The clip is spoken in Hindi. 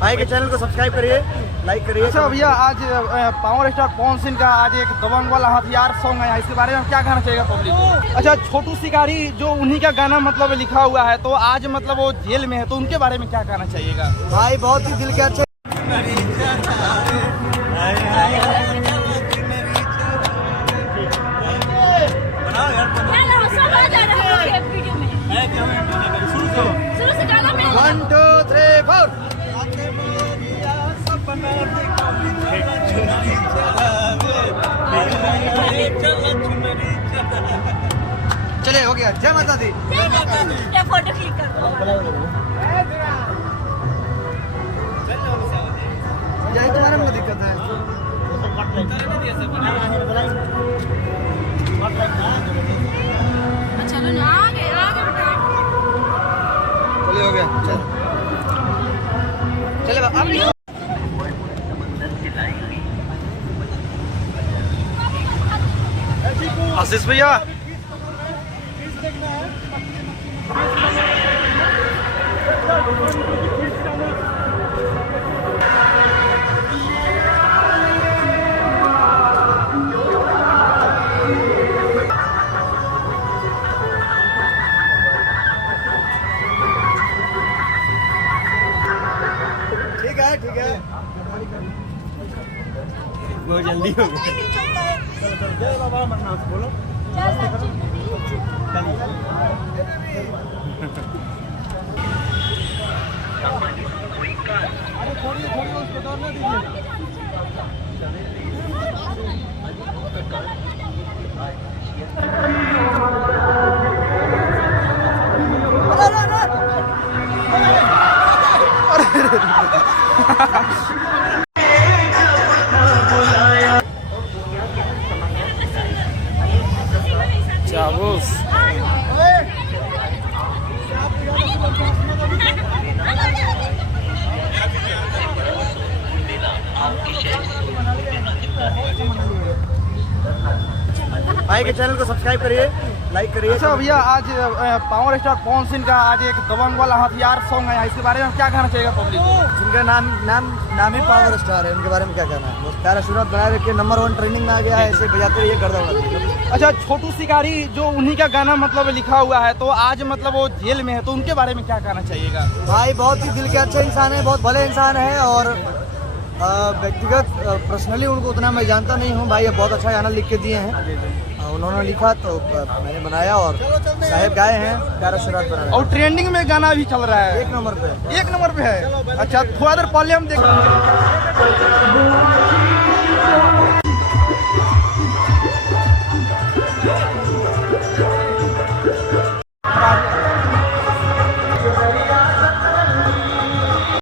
भाई के चैनल को सब्सक्राइब करिए, लाइक करिए। अच्छा भैया, आज पावर स्टार पवन सिंह का आज एक दबंग वाला हथियार सॉन्ग आया, इसके बारे में क्या कहना चाहिएगा पब्लिक को? अच्छा, छोटू शिकारी जो उन्हीं का गाना मतलब लिखा हुआ है, तो आज मतलब वो जेल में है, तो उनके बारे में क्या कहना चाहिएगा? भाई बहुत ही दिल के अच्छे। One, two, three, four. चले हो गया। जय माता दी। फोटो क्लिक कर दो। यही तुम्हारे में दिक्कत है। चलो ना, आगे आगे बेटा। चले हो गया। चले अब आशीष भैया, ठीक है बहुत जल्दी हो गया। जय बाबा अमरनाथ बोलो। अरे छोड़िए उसको दौड़ने दीजिए। चाबूस भाई के चैनल को सब्सक्राइब करिए, लाइक करिए। अच्छा भैया, आज पावर स्टार पवन सिंह का आज एक दबंग वाला हथियार सॉन्ग आया, इसके बारे में क्या कहना चाहिएगा पब्लिक को? जिनका नाम ही पावर स्टार है, उनके बारे में क्या कहना है? वो प्यारा सूरत बनाए रखे, नंबर 1 ट्रेनिंग में आ गया है, ऐसे बजाते रहिए, कर दो। अच्छा, छोटू शिकारी जो उन्हीं का गाना मतलब लिखा हुआ है, तो आज मतलब वो जेल में है, तो उनके बारे में क्या कहना चाहिएगा? भाई बहुत ही दिल के अच्छे इंसान है, बहुत भले इंसान है, और व्यक्तिगत पर्सनली उनको उतना मैं जानता नहीं हूँ। भाई बहुत अच्छा गाना लिख के दिए हैं, उन्होंने लिखा तो मैंने बनाया, और साहेब गाए हैं, प्यारा शुरुआत बनाया। और ट्रेंडिंग में गाना भी चल रहा है, 1 नंबर पे। 1 नंबर पे है। अच्छा, थोड़ा देर पहले हम देख